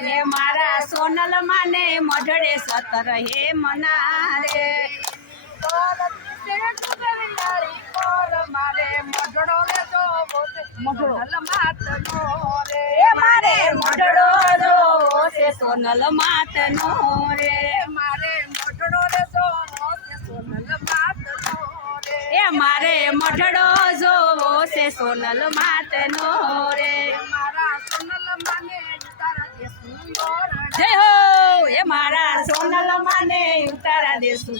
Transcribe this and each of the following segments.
હે મારા સોનલ માને મઢડે સતર હે મનારે એ મારે મઢડો જોવો છે સોનલ માતનો રે એ મારે મઢડો જોવો છે સોનલ માતનો રે જય હો, એ મારા સોનલ ઉતારા દેશું.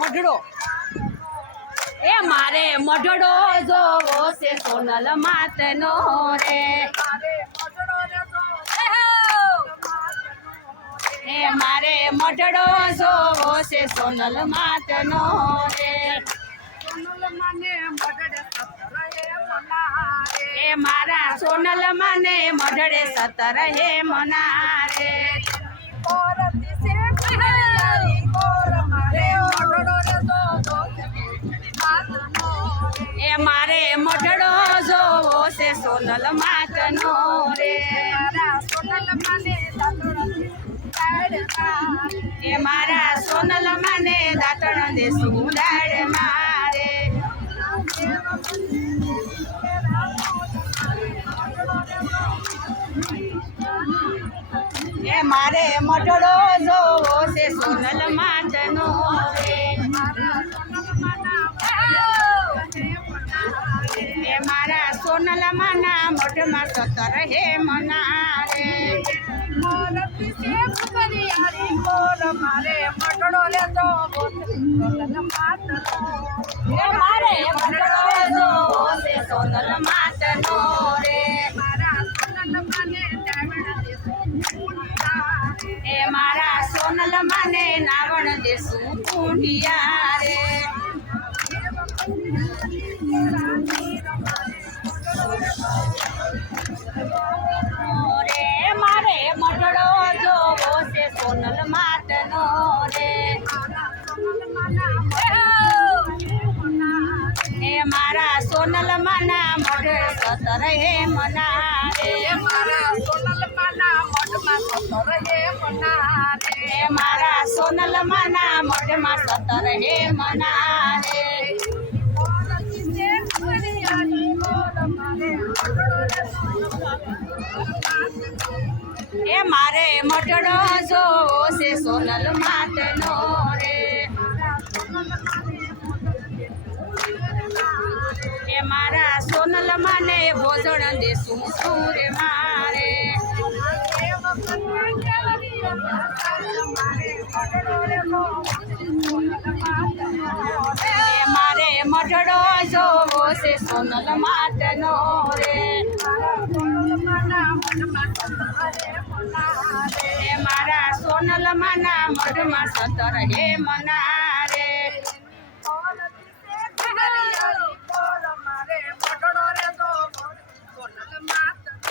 મઢડો. એ મારે મઢડો જોવો છે સોનલ માતનો રે. એ મારે મઢડો જોવો છે સોનલ માતનો રે. સોનલ માને મઢડે સતર હે મનારે એ મારે મઢડો જોવો છે સોનલ માતનો રે એ મારા સોનલ માને દાંતણ દેશું દાડ મારે મઢડો જોવો છે સોનલ એ મારા સોનલ માના મઢમાં સતર હે મનારે રે મારે મઢડો જોવો મારે સોનલ માના મઢ સતર હે મનારે મારા હે મનારે એ મારે મઢડો જો છે સોનલ માતનો રે એ મારા સોનલ માને ભોજન દેશું સૂર મારે એ મારે મઢડો જોવો છે સોનલ માતનો રે મારા સોનલ માના મઢમાં સતર હે મના.